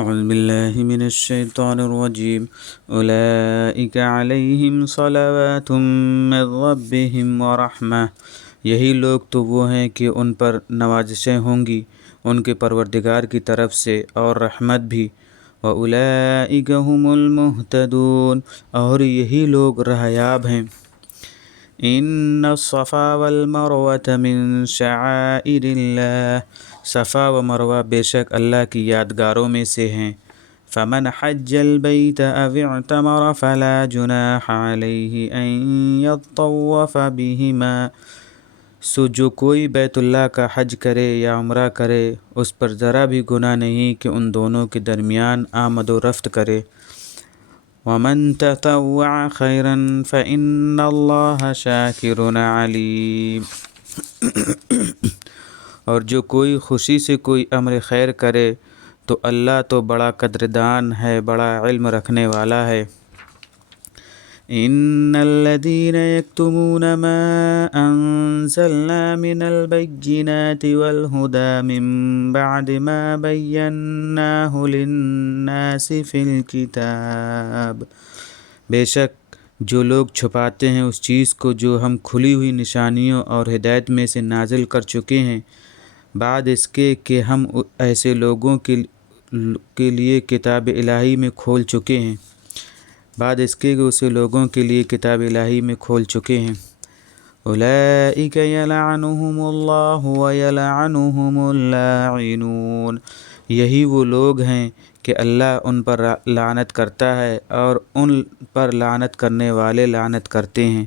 اعوذ باللہ من الشیطان الرجیم اولئک علیہم صلوات من ربہم ورحمہ، یہی لوگ تو وہ ہیں کہ ان پر نوازشیں ہوں گی ان کے پروردگار کی طرف سے اور رحمت بھی، واولئک هم المہتدون، اور یہی لوگ راہیاب ہیں۔ ان الصفا والمروۃ من شعائر اللہ، صفا و مروہ بے شک اللہ کی یادگاروں میں سے ہیں۔ فمن حج البیت او اعتمر فلا جناح علیہ ان یطوف بہما، سو جو کوئی بیت اللہ کا حج کرے یا عمرہ کرے اس پر ذرا بھی گناہ نہیں کہ ان دونوں کے درمیان آمد و رفت کرے۔ ومن تطوع خیرا فإن اللہ شاکر علیم، اور جو کوئی خوشی سے کوئی امر خیر کرے تو اللہ تو بڑا قدردان ہے، بڑا علم رکھنے والا ہے۔ ان الذين يكتمون ما انزلنا من البينات والهدى من بعد ما بيناه للناس في الكتاب، بے شک جو لوگ چھپاتے ہیں اس چیز کو جو ہم کھلی ہوئی نشانیوں اور ہدایت میں سے نازل کر چکے ہیں، بعد اس کے کہ ہم ایسے لوگوں کے لیے کتاب الہی میں کھول چکے ہیں، بعد اس کے کہ اسے لوگوں کے لیے کتاب الہی میں کھول چکے ہیں۔ اولئک یلعنہم اللہ ویلعنہم اللاعنون، یہی وہ لوگ ہیں کہ اللہ ان پر لعنت کرتا ہے اور ان پر لعنت کرنے والے لعنت کرتے ہیں۔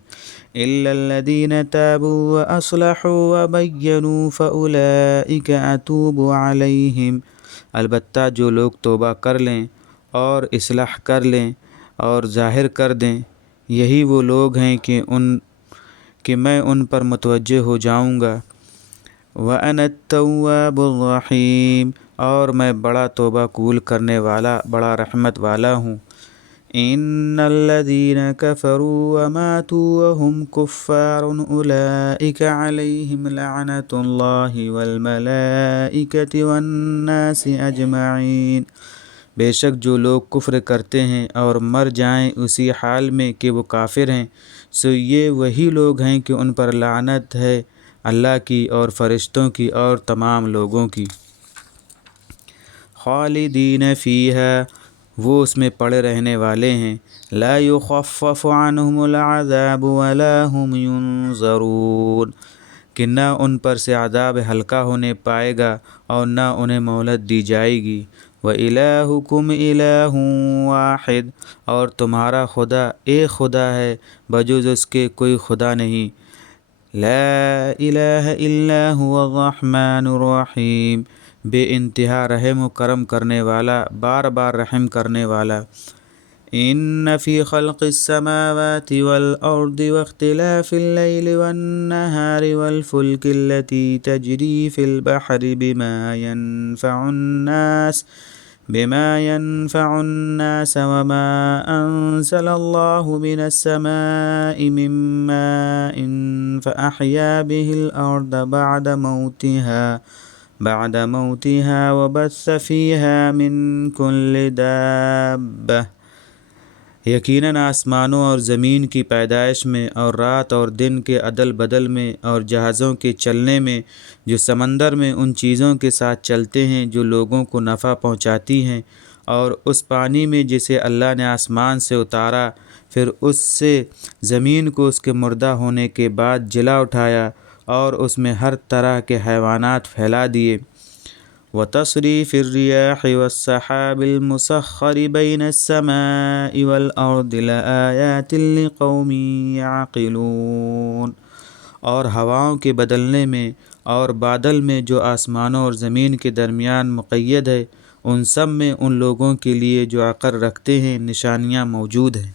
الا الذین تابوا واصلحوا وبینوا فاولئک اتوب علیہم، البتہ جو لوگ توبہ کر لیں اور اصلاح کر لیں اور ظاہر کر دیں، یہی وہ لوگ ہیں کہ میں ان پر متوجہ ہو جاؤں گا۔ وَأَنَا التَّوَّابُ الرَّحِيمُ، اور میں بڑا توبہ قبول کرنے والا، بڑا رحمت والا ہوں۔ ان الذين كفروا وماتوا وهم كفار اولئك عليهم لعنة الله والملائكة والناس اجمعین، بے شک جو لوگ کفر کرتے ہیں اور مر جائیں اسی حال میں کہ وہ کافر ہیں، سو یہ وہی لوگ ہیں کہ ان پر لعنت ہے اللہ کی اور فرشتوں کی اور تمام لوگوں کی۔ خالدین فیہا، وہ اس میں پڑے رہنے والے ہیں۔ لا یخفف عنہم العذاب ولا هم ینظرون، کہ نہ ان پر سے عذاب ہلکا ہونے پائے گا اور نہ انہیں مہلت دی جائے گی۔ وَإِلَٰهُكُمْ إِلَٰهٌ وَاحِدٌ، اور تمہارا خدا ایک خدا ہے، بجز اس کے کوئی خدا نہیں۔ لا الہ الا هو الرحمن الرحیم، بے انتہا رحم و کرم کرنے والا، بار بار رحم کرنے والا۔ ان فی خلق السماوات والارض واختلاف اللیل والنہار والفلک التي تجری فی البحر بما ينفع الناس وما انزل الله من السماء من ماء فأحیا به الارض بعد موتها وبث فيها من كل دابة، یقیناً آسمانوں اور زمین کی پیدائش میں اور رات اور دن کے عدل بدل میں اور جہازوں کے چلنے میں، جو سمندر میں ان چیزوں کے ساتھ چلتے ہیں جو لوگوں کو نفع پہنچاتی ہیں، اور اس پانی میں جسے اللہ نے آسمان سے اتارا، پھر اس سے زمین کو اس کے مردہ ہونے کے بعد جلا اٹھایا اور اس میں ہر طرح کے حیوانات پھیلا دیے۔ وتصریف الریاح والسحاب المسخر بین السماء والارض لآیات لقوم یعقلون، اور ہواؤں کے بدلنے میں اور بادل میں جو آسمانوں اور زمین کے درمیان مقید ہے، ان سب میں ان لوگوں کے لیے جو عقل رکھتے ہیں نشانیاں موجود ہیں۔